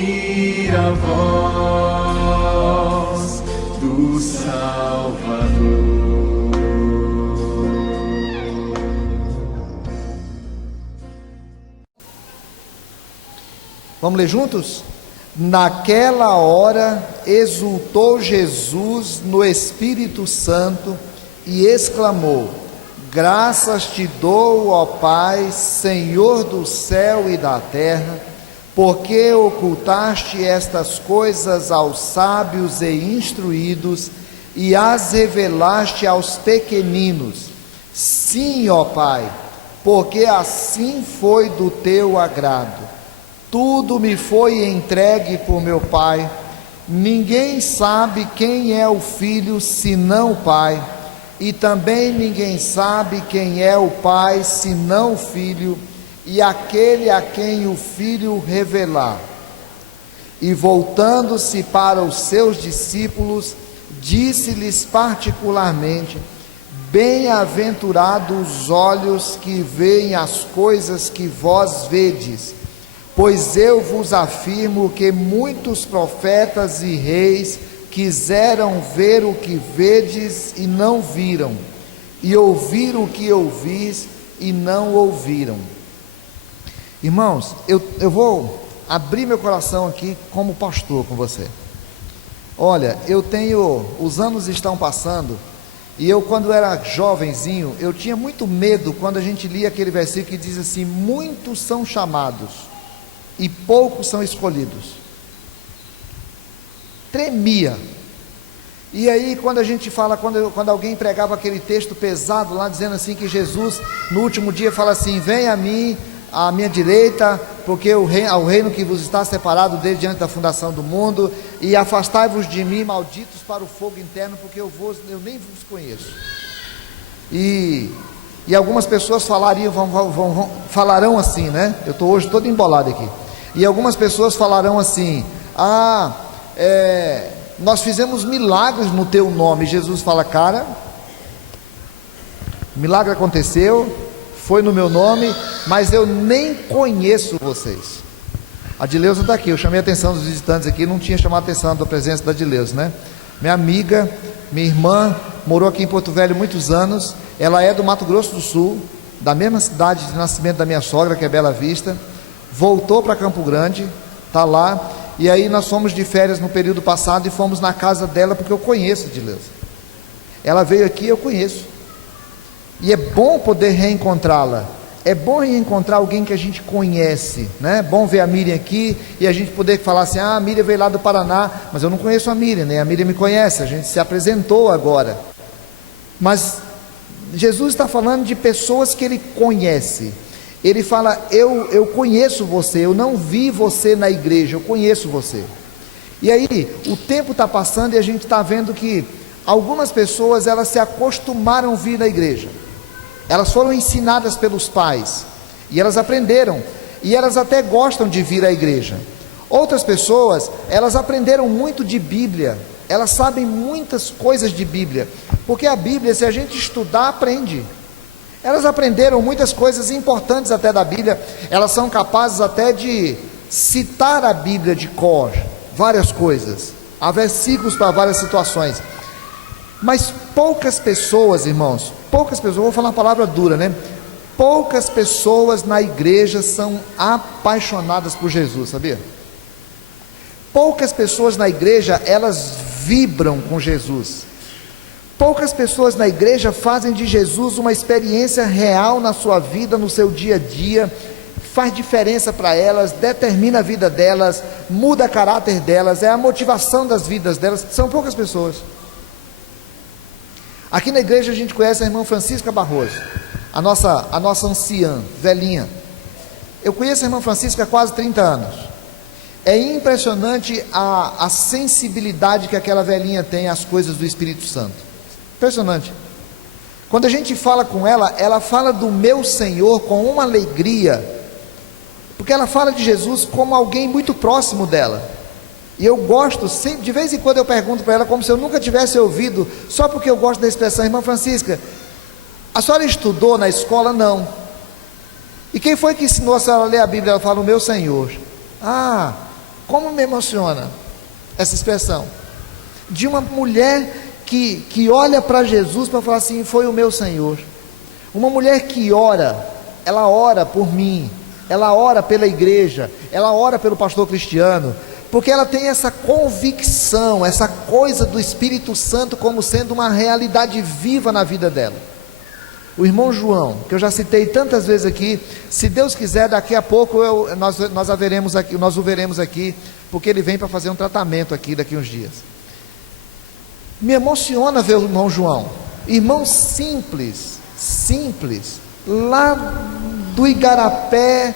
ouvir a voz do Salvador. Vamos ler juntos? Naquela hora exultou Jesus no Espírito Santo e exclamou: graças te dou, ó Pai, Senhor do céu e da terra, porque ocultaste estas coisas aos sábios e instruídos e as revelaste aos pequeninos. Sim, ó Pai, porque assim foi do teu agrado. Tudo me foi entregue por meu Pai. Ninguém sabe quem é o Filho senão o Pai, e também ninguém sabe quem é o Pai senão o Filho, e aquele a quem o Filho revelar. E voltando-se para os seus discípulos, disse-lhes particularmente: bem-aventurados os olhos que veem as coisas que vós vedes, pois eu vos afirmo que muitos profetas e reis quiseram ver o que vedes e não viram, e ouvir o que ouvis e não ouviram. Irmãos, eu vou abrir meu coração aqui como pastor com você. Olha, os anos estão passando, e eu, quando era jovenzinho, eu tinha muito medo quando a gente lia aquele versículo que diz assim: muitos são chamados e poucos são escolhidos. Tremia. E aí, quando a gente fala, quando alguém pregava aquele texto pesado lá, dizendo assim que Jesus no último dia fala assim: vem a mim, à minha direita, porque o reino que vos está separado desde antes da fundação do mundo, e afastai-vos de mim, malditos, para o fogo interno, porque eu nem vos conheço. E algumas pessoas falarão assim, né? Eu estou hoje todo embolado aqui. E algumas pessoas falarão assim: nós fizemos milagres no teu nome. Jesus fala: cara, milagre aconteceu, foi no meu nome, mas eu nem conheço vocês. A Adileuza está aqui. Eu chamei a atenção dos visitantes aqui, não tinha chamado a atenção da presença da Adileuza, né? Minha amiga, minha irmã, morou aqui em Porto Velho muitos anos. Ela é do Mato Grosso do Sul, da mesma cidade de nascimento da minha sogra, que é Bela Vista. Voltou para Campo Grande, está lá. E aí nós fomos de férias no período passado e fomos na casa dela, porque eu conheço a Adileuza. Ela veio aqui, eu conheço. E é bom poder reencontrá-la. É bom reencontrar alguém que a gente conhece, né? É bom ver a Miriam aqui e a gente poder falar assim: a Miriam veio lá do Paraná, mas eu não conheço a Miriam, né? A Miriam me conhece, a gente se apresentou agora. Mas Jesus está falando de pessoas que ele conhece. Ele fala: eu conheço você, eu não vi você na igreja, eu conheço você. E aí, o tempo está passando e a gente está vendo que algumas pessoas, elas se acostumaram a vir na igreja. Elas foram ensinadas pelos pais, e elas aprenderam, e elas até gostam de vir à igreja. Outras pessoas, elas aprenderam muito de Bíblia, elas sabem muitas coisas de Bíblia, porque a Bíblia, se a gente estudar, aprende. Elas aprenderam muitas coisas importantes até da Bíblia, elas são capazes até de citar a Bíblia de cor, várias coisas, há versículos para várias situações. Mas poucas pessoas, irmãos, vou falar uma palavra dura, né? Poucas pessoas na igreja são apaixonadas por Jesus, sabia? Poucas pessoas na igreja, elas vibram com Jesus. Poucas pessoas na igreja fazem de Jesus uma experiência real na sua vida, no seu dia a dia, faz diferença para elas, determina a vida delas, muda o caráter delas, é a motivação das vidas delas. São poucas pessoas. Aqui na igreja a gente conhece a irmã Francisca Barroso, a nossa anciã, velhinha. Eu conheço a irmã Francisca há quase 30 anos. É impressionante a sensibilidade que aquela velhinha tem às coisas do Espírito Santo. Impressionante. Quando a gente fala com ela, ela fala do meu Senhor com uma alegria, porque ela fala de Jesus como alguém muito próximo dela. E eu gosto, sempre, de vez em quando eu pergunto para ela, como se eu nunca tivesse ouvido, só porque eu gosto da expressão: irmã Francisca, a senhora estudou na escola? Não. E quem foi que ensinou a senhora a ler a Bíblia? Ela fala: o meu Senhor. Como me emociona essa expressão de uma mulher que olha para Jesus para falar assim: foi o meu Senhor. Uma mulher que ora, ela ora por mim, ela ora pela igreja, ela ora pelo pastor Cristiano, porque ela tem essa convicção, essa coisa do Espírito Santo como sendo uma realidade viva na vida dela. O irmão João, que eu já citei tantas vezes aqui, se Deus quiser, daqui a pouco nós o veremos aqui, porque ele vem para fazer um tratamento aqui daqui uns dias. Me emociona ver o irmão João, irmão simples, lá do Igarapé,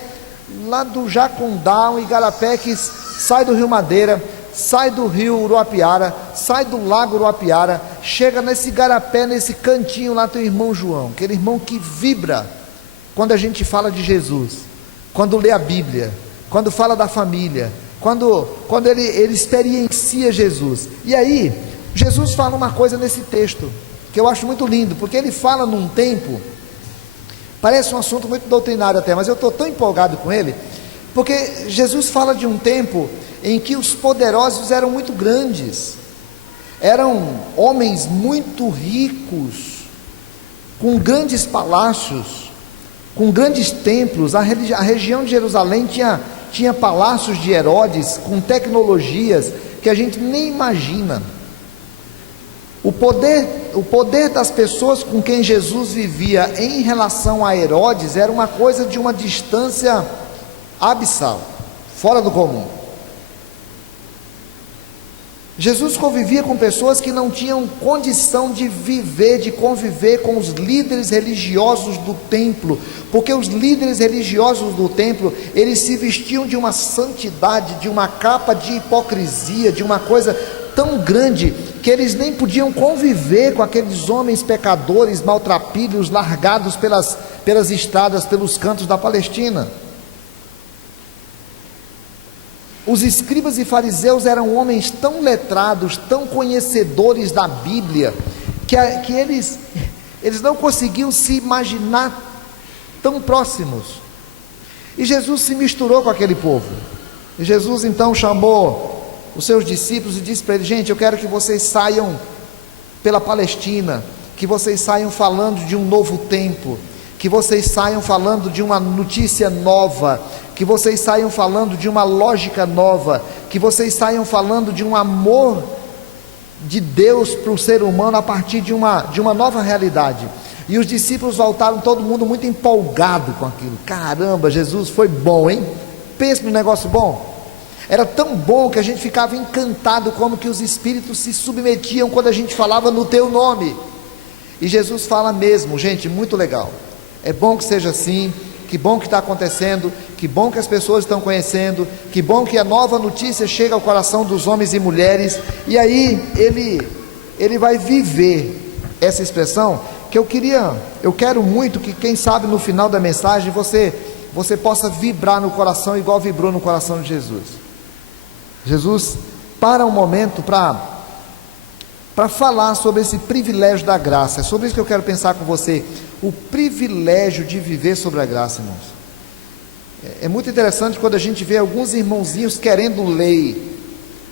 lá do Jacundá, um Igarapé que sai do Rio Madeira, sai do rio Uruapiara, sai do lago Uruapiara, chega nesse Igarapé, nesse cantinho lá tem o irmão João, aquele irmão que vibra quando a gente fala de Jesus, quando lê a Bíblia, quando fala da família, quando ele experiencia Jesus. E aí, Jesus fala uma coisa nesse texto, que eu acho muito lindo, porque ele fala num tempo, parece um assunto muito doutrinário até, mas eu estou tão empolgado com ele, porque Jesus fala de um tempo em que os poderosos eram muito grandes, eram homens muito ricos, com grandes palácios, com grandes templos. A região de Jerusalém tinha palácios de Herodes, com tecnologias que a gente nem imagina. O poder das pessoas com quem Jesus vivia em relação a Herodes era uma coisa de uma distância abissal, fora do comum. Jesus convivia com pessoas que não tinham condição de conviver com os líderes religiosos do templo, porque os líderes religiosos do templo, eles se vestiam de uma santidade, de uma capa de hipocrisia, de uma coisa tão grande, que eles nem podiam conviver com aqueles homens pecadores, maltrapilhos, largados pelas estradas, pelos cantos da Palestina. Os escribas e fariseus eram homens tão letrados, tão conhecedores da Bíblia, que eles não conseguiam se imaginar tão próximos. E Jesus se misturou com aquele povo. E Jesus então chamou os seus discípulos e disse para eles: gente, eu quero que vocês saiam pela Palestina, que vocês saiam falando de um novo tempo, que vocês saiam falando de uma notícia nova, que vocês saiam falando de uma lógica nova, que vocês saiam falando de um amor de Deus para o ser humano a partir de uma nova realidade. E os discípulos voltaram, todo mundo muito empolgado com aquilo. Caramba, Jesus foi bom, hein? Pensa no negócio bom. Era tão bom que a gente ficava encantado como que os espíritos se submetiam quando a gente falava no teu nome. E Jesus fala mesmo, gente, muito legal. É bom que seja assim, que bom que está acontecendo, que bom que as pessoas estão conhecendo, que bom que a nova notícia chega ao coração dos homens e mulheres. E aí ele vai viver essa expressão que eu quero muito que, quem sabe, no final da mensagem você possa vibrar no coração igual vibrou no coração de Jesus. Jesus para um momento para falar sobre esse privilégio da graça. É sobre isso que eu quero pensar com você, o privilégio de viver sobre a graça, irmãos. É muito interessante quando a gente vê alguns irmãozinhos querendo lei,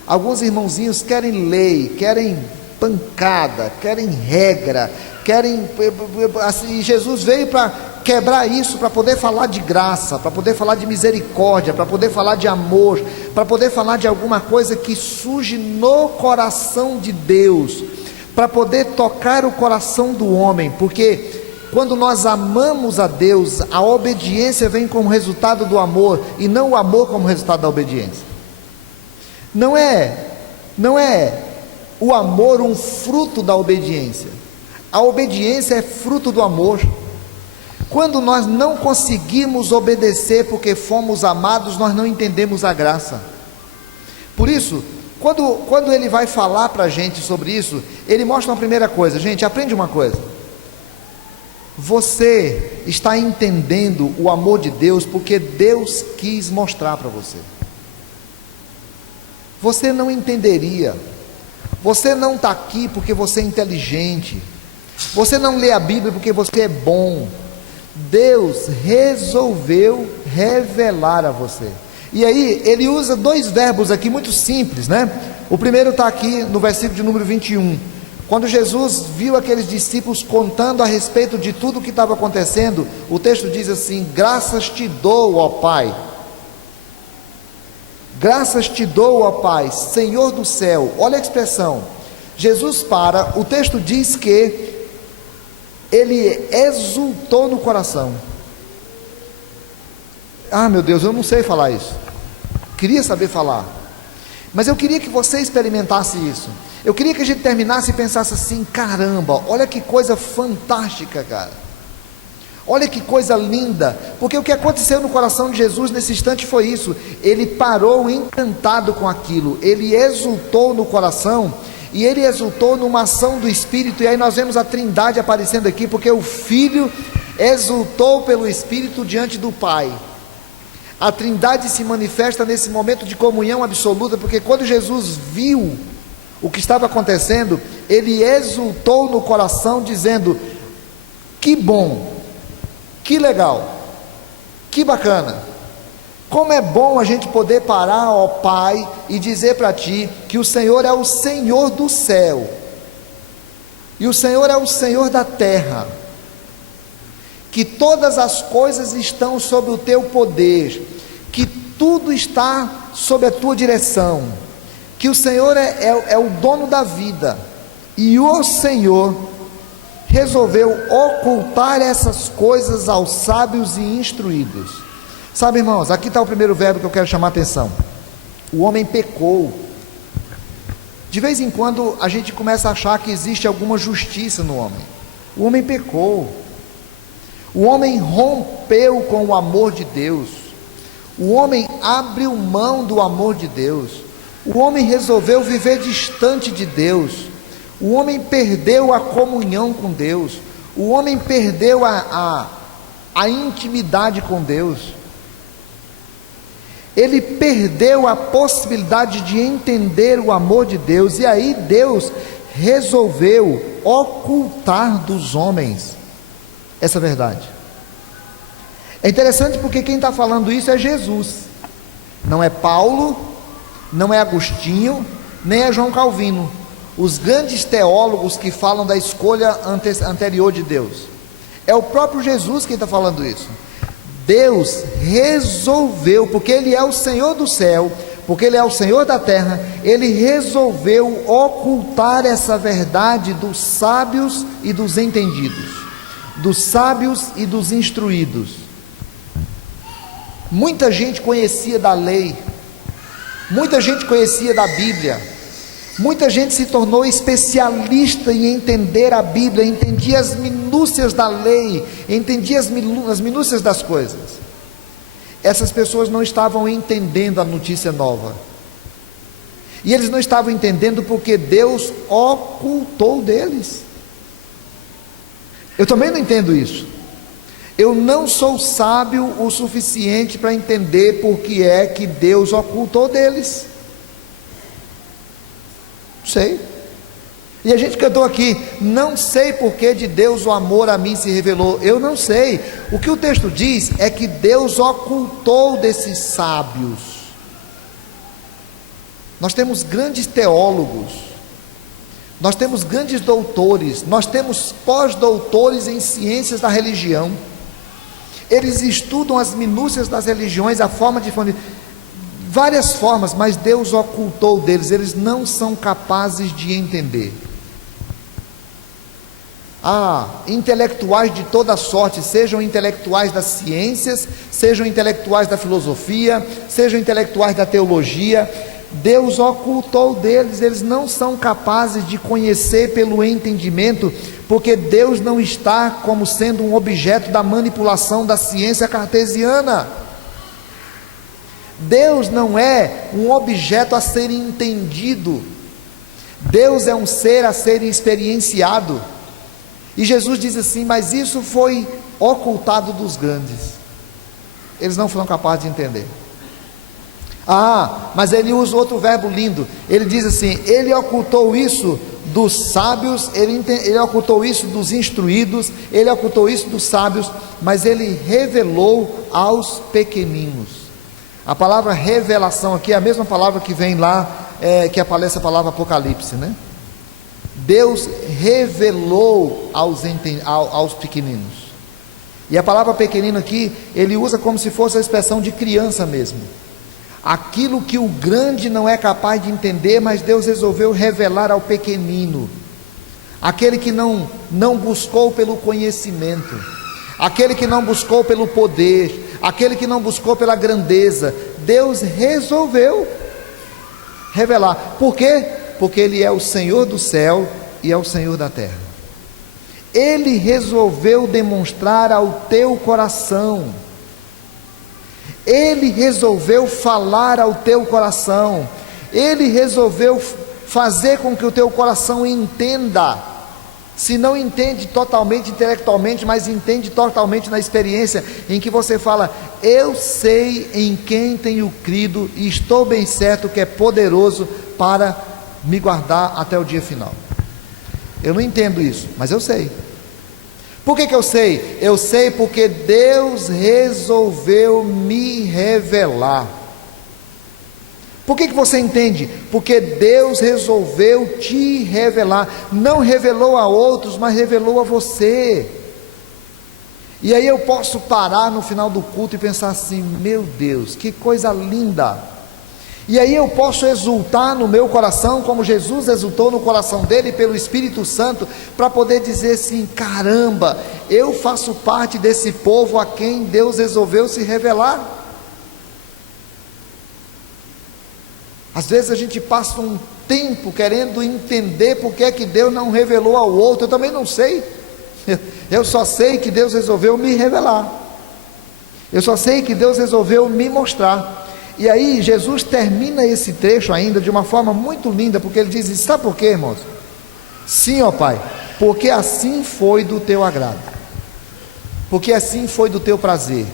alguns irmãozinhos querem lei, querem pancada, querem regra, querem, assim, Jesus veio para quebrar isso, para poder falar de graça, para poder falar de misericórdia, para poder falar de amor, para poder falar de alguma coisa que surge no coração de Deus, para poder tocar o coração do homem, porque quando nós amamos a Deus, a obediência vem como resultado do amor, e não o amor como resultado da obediência. Não é o amor um fruto da obediência, a obediência é fruto do amor. Quando nós não conseguimos obedecer porque fomos amados, nós não entendemos a graça. Por isso, quando ele vai falar para a gente sobre isso, ele mostra uma primeira coisa. Gente, aprende uma coisa: você está entendendo o amor de Deus porque Deus quis mostrar para você. Você não entenderia, você não está aqui porque você é inteligente, você não lê a Bíblia porque você é bom. Deus resolveu revelar a você. E aí ele usa dois verbos aqui muito simples, né? O primeiro está aqui no versículo de número 21. Quando Jesus viu aqueles discípulos contando a respeito de tudo o que estava acontecendo, o texto diz assim: graças te dou, ó Pai. Graças te dou, ó Pai, Senhor do céu. Olha a expressão. Jesus para, o texto diz que ele exultou no coração. Ah, meu Deus, eu não sei falar isso. Queria saber falar, mas eu queria que você experimentasse isso. Eu queria que a gente terminasse e pensasse assim: caramba, olha que coisa fantástica, cara. Olha que coisa linda. Porque o que aconteceu no coração de Jesus nesse instante foi isso. Ele parou encantado com aquilo. Ele exultou no coração. E ele exultou numa ação do Espírito. E aí nós vemos a Trindade aparecendo aqui, porque o Filho exultou pelo Espírito diante do Pai. A Trindade se manifesta nesse momento de comunhão absoluta, porque quando Jesus viu o que estava acontecendo, ele exultou no coração, dizendo: que bom, que legal, que bacana, como é bom a gente poder parar, ó Pai, e dizer para ti que o Senhor é o Senhor do céu, e o Senhor é o Senhor da terra, que todas as coisas estão sob o teu poder, que tudo está sob a tua direção, que o Senhor é o dono da vida, e o Senhor resolveu ocultar essas coisas aos sábios e instruídos. Sabe, irmãos, aqui está o primeiro verbo que eu quero chamar a atenção. O homem pecou. De vez em quando a gente começa a achar que existe alguma justiça no homem. O homem pecou. O homem rompeu com o amor de Deus. O homem abriu mão do amor de Deus. O homem resolveu viver distante de Deus. O homem perdeu a comunhão com Deus. O homem perdeu a intimidade com Deus. Ele perdeu a possibilidade de entender o amor de Deus. E aí Deus resolveu ocultar dos homens essa verdade. É interessante porque quem está falando isso é Jesus. Não é Paulo, não é Agostinho, nem é João Calvino, os grandes teólogos que falam da escolha anterior de Deus. É o próprio Jesus quem está falando isso. Deus resolveu, porque Ele é o Senhor do céu, porque Ele é o Senhor da terra, Ele resolveu ocultar essa verdade dos sábios e dos entendidos, dos sábios e dos instruídos. Muita gente conhecia da lei, muita gente conhecia da Bíblia, muita gente se tornou especialista em entender a Bíblia, entendia as minúcias da lei, entendia as minúcias das coisas. Essas pessoas não estavam entendendo a notícia nova, e eles não estavam entendendo porque Deus ocultou deles. Eu também não entendo isso. Eu não sou sábio o suficiente para entender por que é que Deus ocultou deles. Sei. E a gente cantou aqui: não sei por que de Deus o amor a mim se revelou. Eu não sei. O que o texto diz é que Deus ocultou desses sábios. Nós temos grandes teólogos, nós temos grandes doutores, nós temos pós-doutores em ciências da religião. Eles estudam as minúcias das religiões, a forma de várias formas, mas Deus ocultou deles. Eles não são capazes de entender. Intelectuais de toda sorte, sejam intelectuais das ciências, sejam intelectuais da filosofia, sejam intelectuais da teologia, Deus ocultou deles. Eles não são capazes de conhecer pelo entendimento, porque Deus não está como sendo um objeto da manipulação da ciência cartesiana. Deus não é um objeto a ser entendido. Deus é um ser a ser experienciado. E Jesus diz assim: mas isso foi ocultado dos grandes. Eles não foram capazes de entender. Mas ele usa outro verbo lindo. Ele diz assim: ele ocultou isso dos sábios, ele ocultou isso dos instruídos, ele ocultou isso dos sábios, mas ele revelou aos pequeninos. A palavra revelação aqui é a mesma palavra que vem lá, que aparece a palavra Apocalipse, né? Deus revelou aos pequeninos. E a palavra pequenino aqui, ele usa como se fosse a expressão de criança mesmo. Aquilo que o grande não é capaz de entender, mas Deus resolveu revelar ao pequenino. Aquele que não buscou pelo conhecimento, aquele que não buscou pelo poder, aquele que não buscou pela grandeza, Deus resolveu revelar. Por quê? Porque Ele é o Senhor do céu e é o Senhor da terra. Ele resolveu demonstrar ao teu coração, Ele resolveu falar ao teu coração, Ele resolveu fazer com que o teu coração entenda, se não entende totalmente intelectualmente, mas entende totalmente na experiência, em que você fala: eu sei em quem tenho crido, e estou bem certo que é poderoso para me guardar até o dia final. Eu não entendo isso, mas eu sei. Por que eu sei? Eu sei porque Deus resolveu me revelar. Por que você entende? Porque Deus resolveu te revelar. Não revelou a outros, mas revelou a você. E aí eu posso parar no final do culto e pensar assim: meu Deus, que coisa linda. E aí eu posso exultar no meu coração, como Jesus exultou no coração dele pelo Espírito Santo, para poder dizer assim: caramba, eu faço parte desse povo a quem Deus resolveu se revelar. Às vezes a gente passa um tempo querendo entender por que é que Deus não revelou ao outro. Eu também não sei. Eu só sei que Deus resolveu me revelar. Eu só sei que Deus resolveu me mostrar. E aí Jesus termina esse trecho ainda de uma forma muito linda, porque ele diz: sabe por quê, irmãos? Sim, ó Pai, porque assim foi do teu agrado, porque assim foi do teu prazer,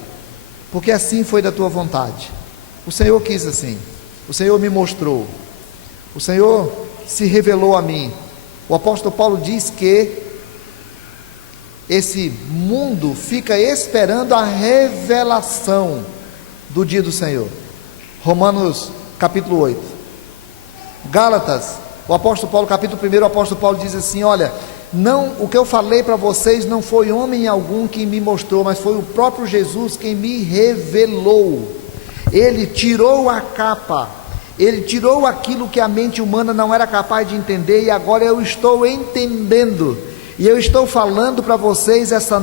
porque assim foi da tua vontade. O Senhor quis assim, o Senhor me mostrou, o Senhor se revelou a mim. O apóstolo Paulo diz que esse mundo fica esperando a revelação do dia do Senhor. Romanos capítulo 8, Gálatas, o apóstolo Paulo, capítulo 1, o apóstolo Paulo diz assim: olha, não, o que eu falei para vocês não foi homem algum que me mostrou, mas foi o próprio Jesus quem me revelou. Ele tirou a capa, ele tirou aquilo que a mente humana não era capaz de entender, e agora eu estou entendendo, e eu estou falando para vocês essa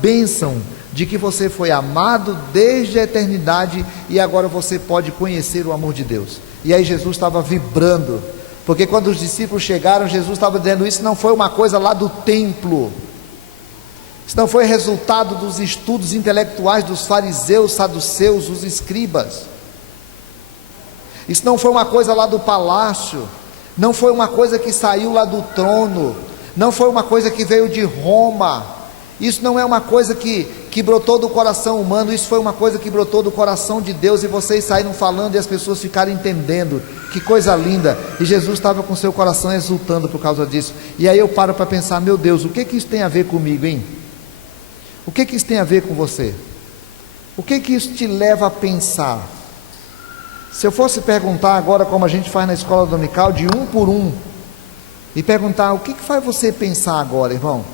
bênção de que você foi amado desde a eternidade, e agora você pode conhecer o amor de Deus. E aí Jesus estava vibrando, porque quando os discípulos chegaram, Jesus estava dizendo: isso não foi uma coisa lá do templo, isso não foi resultado dos estudos intelectuais dos fariseus, saduceus, os escribas, isso não foi uma coisa lá do palácio, não foi uma coisa que saiu lá do trono, não foi uma coisa que veio de Roma, isso não é uma coisa que brotou do coração humano, isso foi uma coisa que brotou do coração de Deus, e vocês saíram falando e as pessoas ficaram entendendo. Que coisa linda. E Jesus estava com seu coração exultando por causa disso. E aí eu paro para pensar: meu Deus, o que isso tem a ver comigo, hein? O que isso tem a ver com você? O que isso te leva a pensar? Se eu fosse perguntar agora, como a gente faz na escola dominical, de um por um, e perguntar: o que faz você pensar agora, irmão?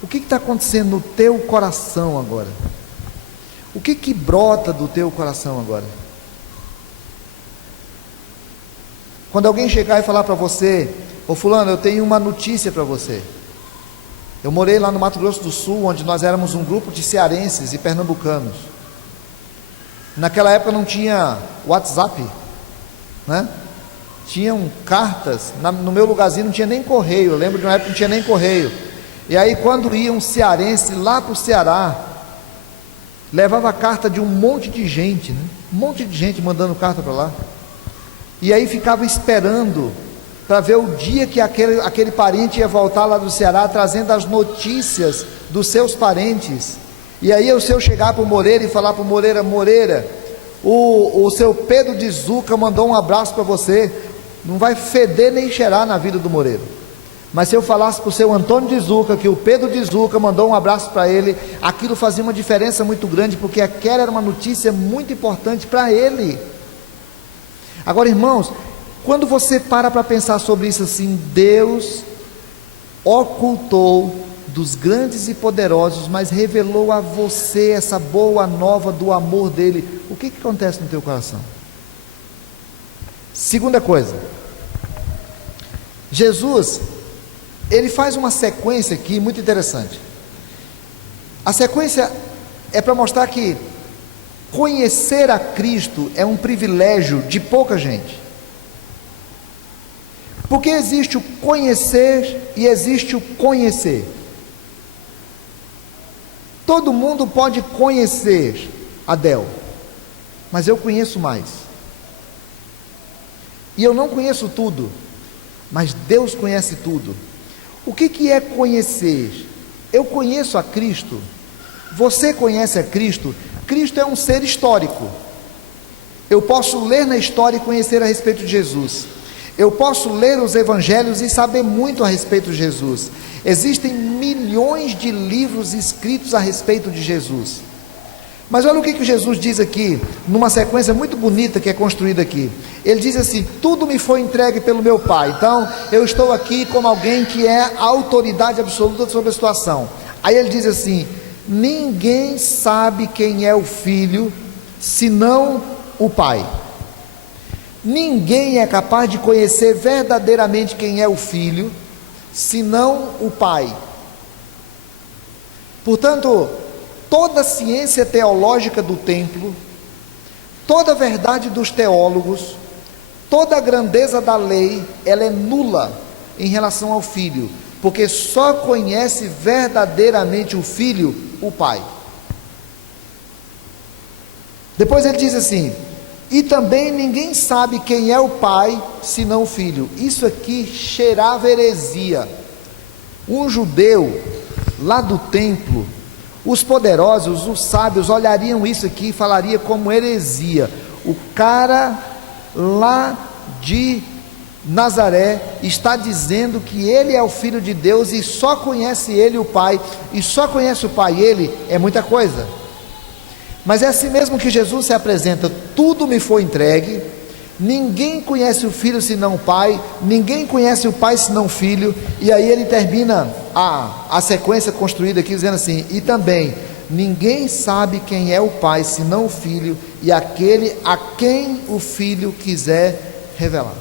O que está acontecendo no teu coração agora? O que brota do teu coração agora? Quando alguém chegar e falar para você: ô fulano, eu tenho uma notícia para você. Eu morei lá no Mato Grosso do Sul, onde nós éramos um grupo de cearenses e pernambucanos. Naquela época não tinha WhatsApp, né? Tinham cartas, no meu lugarzinho não tinha nem correio. Eu lembro de uma época que não tinha nem correio. E aí quando ia um cearense lá para o Ceará, levava a carta de um monte de gente, né? Um monte de gente mandando carta para lá. E aí ficava esperando para ver o dia que aquele parente ia voltar lá do Ceará, trazendo as notícias dos seus parentes. E aí se eu chegar para o Moreira e falar para o Moreira: Moreira, o seu Pedro de Zuca mandou um abraço para você, não vai feder nem cheirar na vida do Moreira. Mas se eu falasse para o seu Antônio de Zuca, que o Pedro de Zuca mandou um abraço para ele, aquilo fazia uma diferença muito grande, porque aquela era uma notícia muito importante para ele. Agora, irmãos, quando você para pensar sobre isso assim, Deus ocultou dos grandes e poderosos, mas revelou a você essa boa nova do amor dele. O que acontece no teu coração? Segunda coisa, Jesus, ele faz uma sequência aqui muito interessante. A sequência é para mostrar que conhecer a Cristo é um privilégio de pouca gente. Porque existe o conhecer e existe o conhecer. Todo mundo pode conhecer Adel, mas eu conheço mais. E eu não conheço tudo, mas Deus conhece tudo. O que é conhecer? Eu conheço a Cristo. Você conhece a Cristo? Cristo é um ser histórico. Eu posso ler na história e conhecer a respeito de Jesus. Eu posso ler os evangelhos e saber muito a respeito de Jesus. Existem milhões de livros escritos a respeito de Jesus. Mas olha o que Jesus diz aqui, numa sequência muito bonita que é construída aqui. Ele diz assim: tudo me foi entregue pelo meu Pai. Então eu estou aqui como alguém que é a autoridade absoluta sobre a situação. Aí ele diz assim: ninguém sabe quem é o Filho senão o Pai. Ninguém é capaz de conhecer verdadeiramente quem é o Filho senão o Pai. Portanto, toda a ciência teológica do templo, toda a verdade dos teólogos, toda a grandeza da lei, ela é nula em relação ao Filho, porque só conhece verdadeiramente o Filho, o Pai. Depois ele diz assim: e também ninguém sabe quem é o Pai senão o Filho. Isso aqui cheirava heresia. Um judeu lá do templo, os poderosos, os sábios olhariam isso aqui e falariam como heresia. O cara lá de Nazaré está dizendo que ele é o Filho de Deus e só conhece ele o Pai, e só conhece o Pai ele, é muita coisa. Mas é assim mesmo que Jesus se apresenta: tudo me foi entregue, ninguém conhece o Filho senão o Pai, ninguém conhece o Pai senão o Filho. E aí ele termina a sequência construída aqui dizendo assim: e também ninguém sabe quem é o Pai senão o Filho, e aquele a quem o Filho quiser revelar.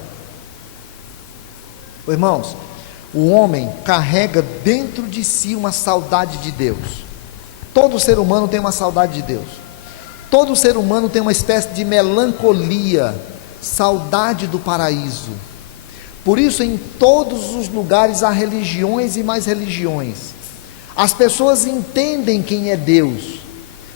Irmãos, o homem carrega dentro de si uma saudade de Deus. Todo ser humano tem uma saudade de Deus. Todo ser humano tem uma espécie de melancolia, saudade do paraíso. Por isso, em todos os lugares há religiões e mais religiões. As pessoas entendem quem é Deus.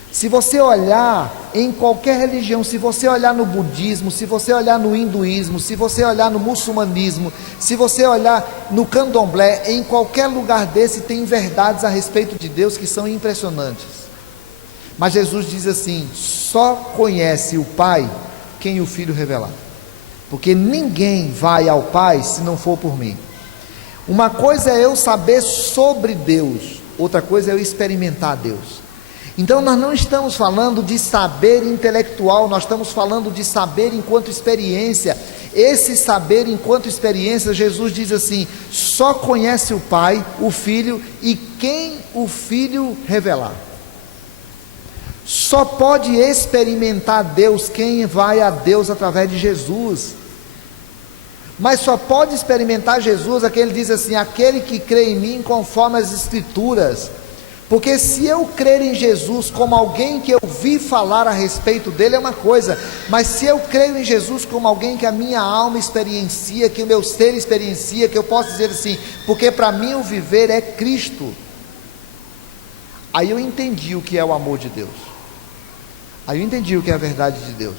Se você olhar em qualquer religião, se você olhar no budismo, se você olhar no hinduísmo, se você olhar no muçulmanismo, se você olhar no candomblé, em qualquer lugar desse tem verdades a respeito de Deus que são impressionantes. Mas Jesus diz assim: só conhece o Pai quem o Filho revelar, porque ninguém vai ao Pai se não for por mim. Uma coisa é eu saber sobre Deus, outra coisa é eu experimentar Deus. Então nós não estamos falando de saber intelectual, nós estamos falando de saber enquanto experiência. Esse saber enquanto experiência, Jesus diz assim: só conhece o Pai, o Filho e quem o Filho revelar. Só pode experimentar Deus quem vai a Deus através de Jesus. Mas só pode experimentar Jesus aquele diz assim: aquele que crê em mim conforme as Escrituras. Porque se eu crer em Jesus como alguém que eu vi falar a respeito dele é uma coisa, mas se eu creio em Jesus como alguém que a minha alma experiencia, que o meu ser experiencia, que eu posso dizer assim, porque para mim o viver é Cristo, aí eu entendi o que é o amor de Deus, aí eu entendi o que é a verdade de Deus,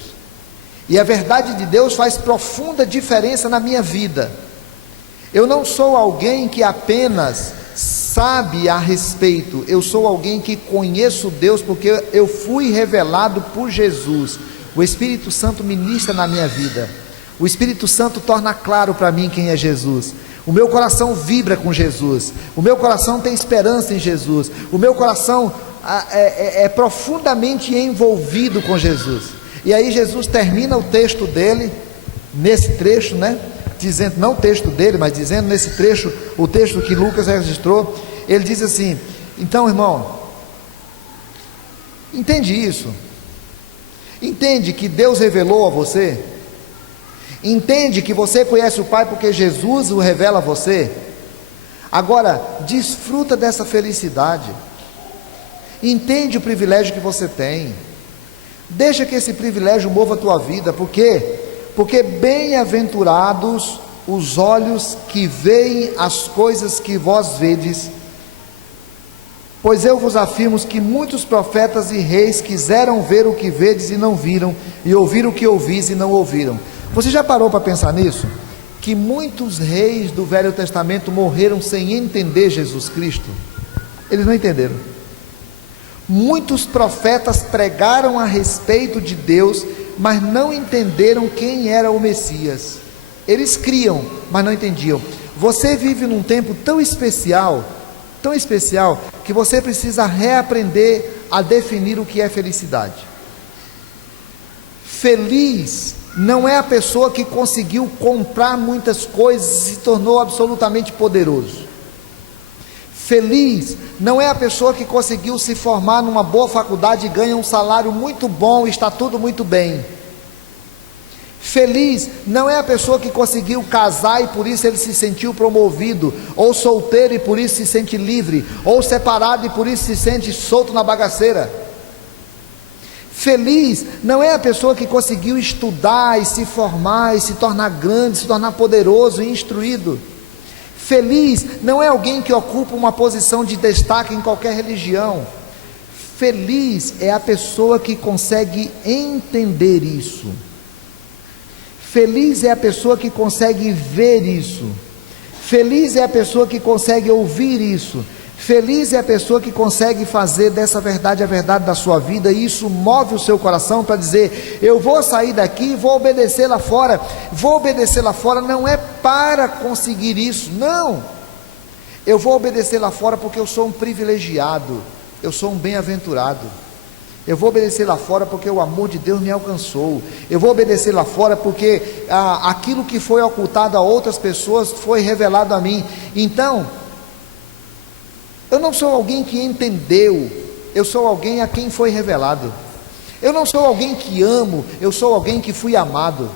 e a verdade de Deus faz profunda diferença na minha vida. Eu não sou alguém que apenas sabe a respeito, eu sou alguém que conheço Deus, porque eu fui revelado por Jesus. O Espírito Santo ministra na minha vida, o Espírito Santo torna claro para mim quem é Jesus, O meu coração vibra com Jesus, o meu coração tem esperança em Jesus, o meu coração é profundamente envolvido com Jesus. E aí Jesus termina o texto dele, nesse trecho, né? Dizendo, não o texto dele, mas dizendo nesse trecho, o texto que Lucas registrou, ele diz assim: então, irmão, entende isso? Entende que Deus revelou a você? Entende que você conhece o Pai porque Jesus o revela a você? Agora, desfruta dessa felicidade. Entende o privilégio que você tem. Deixa que esse privilégio mova a tua vida. Por quê? Porque bem-aventurados os olhos que veem as coisas que vós vedes. Pois eu vos afirmo que muitos profetas e reis quiseram ver o que vedes e não viram, e ouvir o que ouvis e não ouviram. Você já parou para pensar nisso? Que muitos reis do Velho Testamento morreram sem entender Jesus Cristo. Eles não entenderam. Muitos profetas pregaram a respeito de Deus, mas não entenderam quem era o Messias. Eles criam, mas não entendiam. Você vive num tempo tão especial, que você precisa reaprender a definir o que é felicidade. Feliz não é a pessoa que conseguiu comprar muitas coisas e se tornou absolutamente poderoso. Feliz não é a pessoa que conseguiu se formar numa boa faculdade e ganha um salário muito bom e está tudo muito bem. Feliz não é a pessoa que conseguiu casar e por isso ele se sentiu promovido, ou solteiro e por isso se sente livre, ou separado e por isso se sente solto na bagaceira. Feliz não é a pessoa que conseguiu estudar e se formar e se tornar grande, se tornar poderoso e instruído. Feliz não é alguém que ocupa uma posição de destaque em qualquer religião. Feliz é a pessoa que consegue entender isso. Feliz é a pessoa que consegue ver isso. Feliz é a pessoa que consegue ouvir isso. Feliz é a pessoa que consegue fazer dessa verdade a verdade da sua vida, e isso move o seu coração para dizer: eu vou sair daqui e vou obedecer lá fora. Vou obedecer lá fora não é para conseguir isso, não. Eu vou obedecer lá fora porque eu sou um privilegiado, eu sou um bem-aventurado. Eu vou obedecer lá fora porque o amor de Deus me alcançou. Eu vou obedecer lá fora porque aquilo que foi ocultado a outras pessoas foi revelado a mim. Então, eu não sou alguém que entendeu, eu sou alguém a quem foi revelado. Eu não sou alguém que amo, eu sou alguém que fui amado.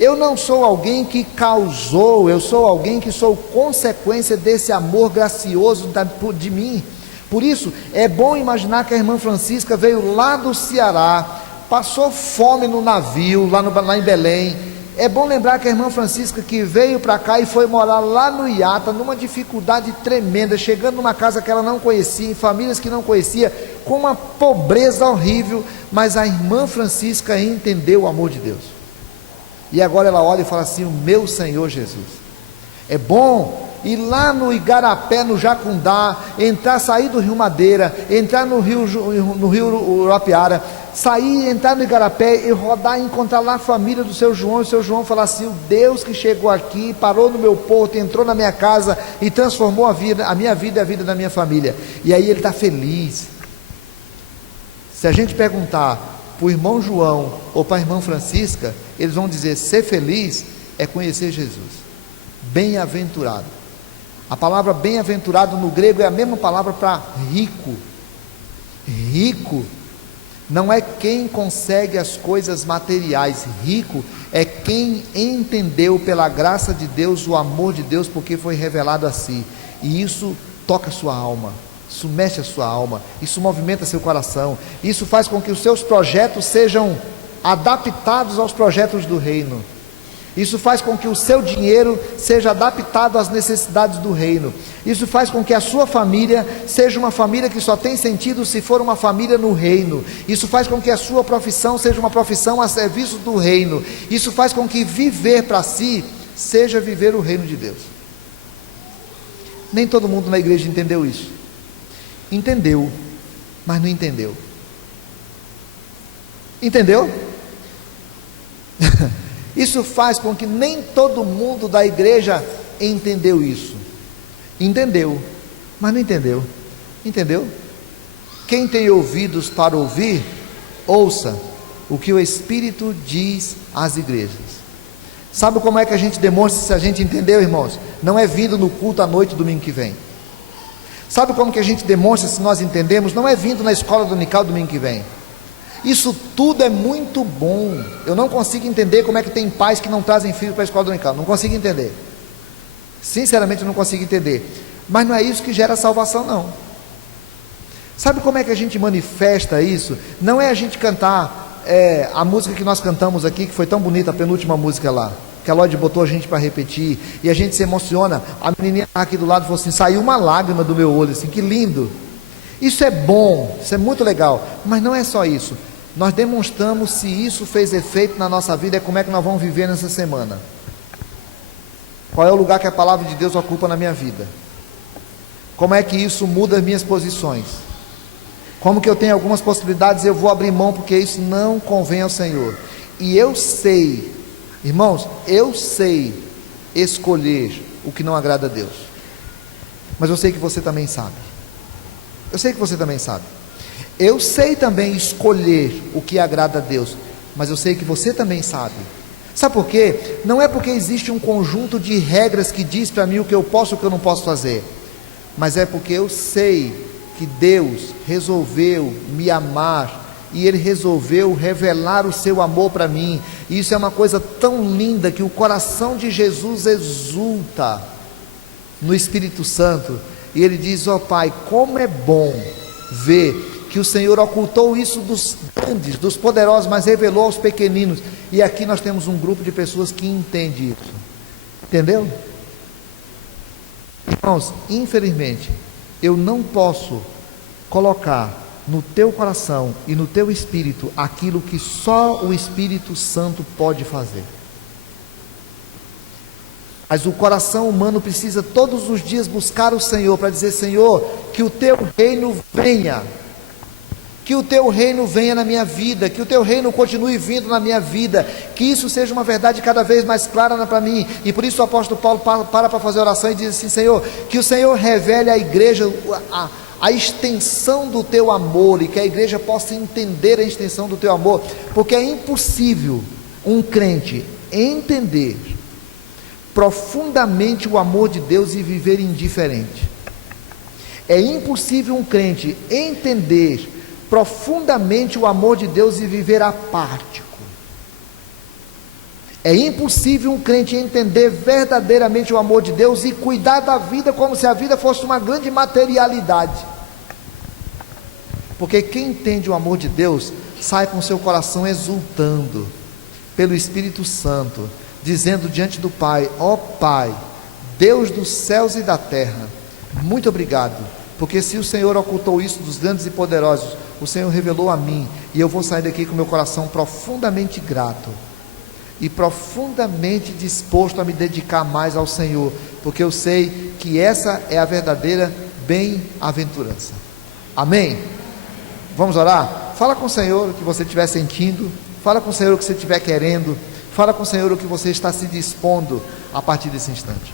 Eu não sou alguém que causou, eu sou alguém que sou consequência desse amor gracioso de mim. Por isso, é bom imaginar que a irmã Francisca veio lá do Ceará, passou fome no navio, lá em Belém. É bom lembrar que a irmã Francisca que veio para cá e foi morar lá no Iata, numa dificuldade tremenda, chegando numa casa que ela não conhecia, em famílias que não conhecia, com uma pobreza horrível, mas a irmã Francisca entendeu o amor de Deus. E agora ela olha e fala assim: o meu Senhor Jesus. É bom ir lá no Igarapé, no Jacundá, sair do Rio Madeira, entrar no rio Urapiara, entrar no Igarapé e rodar e encontrar lá a família do seu João, e o seu João falar assim: o Deus que chegou aqui, parou no meu porto, entrou na minha casa e transformou a minha vida e a vida da minha família. E aí ele está feliz. Se a gente perguntar para o irmão João ou para a irmã Francisca, eles vão dizer: ser feliz é conhecer Jesus. Bem-aventurado. A palavra bem-aventurado no grego é a mesma palavra para rico. Rico não é quem consegue as coisas materiais. Rico é quem entendeu pela graça de Deus o amor de Deus, porque foi revelado a si. E isso toca a sua alma, isso mexe a sua alma, isso movimenta seu coração, isso faz com que os seus projetos sejam adaptados aos projetos do reino. Isso faz com que o seu dinheiro seja adaptado às necessidades do reino. Isso faz com que a sua família seja uma família que só tem sentido se for uma família no reino. Isso faz com que a sua profissão seja uma profissão a serviço do reino. Isso faz com que viver para si seja viver o reino de Deus. Nem todo mundo na igreja entendeu isso. Entendeu, mas não entendeu. Entendeu? Isso faz com que nem todo mundo da igreja entendeu isso? Entendeu, mas não entendeu. Entendeu? Quem tem ouvidos para ouvir, ouça o que o Espírito diz às igrejas. Sabe como é que a gente demonstra se a gente entendeu, irmãos? Não é vindo no culto à noite, domingo que vem. Sabe como que a gente demonstra se nós entendemos? Não é vindo na escola dominical, domingo que vem. Isso tudo é muito bom. Eu não consigo entender como é que tem pais que não trazem filhos para a escola dominical. Não consigo entender. Sinceramente, eu não consigo entender. Mas não é isso que gera salvação, não. Sabe como é que a gente manifesta isso? Não é a gente cantar a música que nós cantamos aqui, que foi tão bonita, a penúltima música lá, que a Lloyd botou a gente para repetir, e a gente se emociona. A menininha aqui do lado falou assim: saiu uma lágrima do meu olho, assim, que lindo. Isso é bom, isso é muito legal, mas não é só isso. Nós demonstramos se isso fez efeito na nossa vida, é como é que nós vamos viver nessa semana. Qual é o lugar que a palavra de Deus ocupa na minha vida? Como é que isso muda as minhas posições? Como que eu tenho algumas possibilidades e eu vou abrir mão porque isso não convém ao Senhor? E eu sei, irmãos, eu sei escolher o que não agrada a Deus. Mas eu sei que você também sabe. Eu sei que você também sabe. Eu sei também escolher o que agrada a Deus, mas eu sei que você também sabe. Sabe por quê? Não é porque existe um conjunto de regras que diz para mim o que eu posso e o que eu não posso fazer, mas é porque eu sei que Deus resolveu me amar, e Ele resolveu revelar o seu amor para mim. E isso é uma coisa tão linda, que o coração de Jesus exulta no Espírito Santo, e Ele diz: ó Pai, como é bom ver que o Senhor ocultou isso dos grandes, dos poderosos, mas revelou aos pequeninos. E aqui nós temos um grupo de pessoas que entende isso. Entendeu? Irmãos, infelizmente, eu não posso colocar no teu coração e no teu espírito aquilo que só o Espírito Santo pode fazer. Mas o coração humano precisa todos os dias buscar o Senhor para dizer: Senhor, que o teu reino venha. Que o teu reino venha na minha vida, que o teu reino continue vindo na minha vida, que isso seja uma verdade cada vez mais clara para mim. E por isso o apóstolo Paulo para fazer oração e diz assim: Senhor, que o Senhor revele à igreja a extensão do teu amor, e que a igreja possa entender a extensão do teu amor, porque é impossível um crente entender profundamente o amor de Deus e viver indiferente. É impossível um crente entender profundamente o amor de Deus e viver apático. É impossível um crente entender verdadeiramente o amor de Deus e cuidar da vida como se a vida fosse uma grande materialidade. Porque quem entende o amor de Deus sai com seu coração exultando pelo Espírito Santo, dizendo diante do Pai: ó Pai, Deus dos céus e da terra, muito obrigado, porque se o Senhor ocultou isso dos grandes e poderosos, o Senhor revelou a mim, e eu vou sair daqui com meu coração profundamente grato e profundamente disposto a me dedicar mais ao Senhor, porque eu sei que essa é a verdadeira bem-aventurança. Amém? Vamos orar? Fala com o Senhor o que você estiver sentindo, fala com o Senhor o que você estiver querendo, fala com o Senhor o que você está se dispondo a partir desse instante.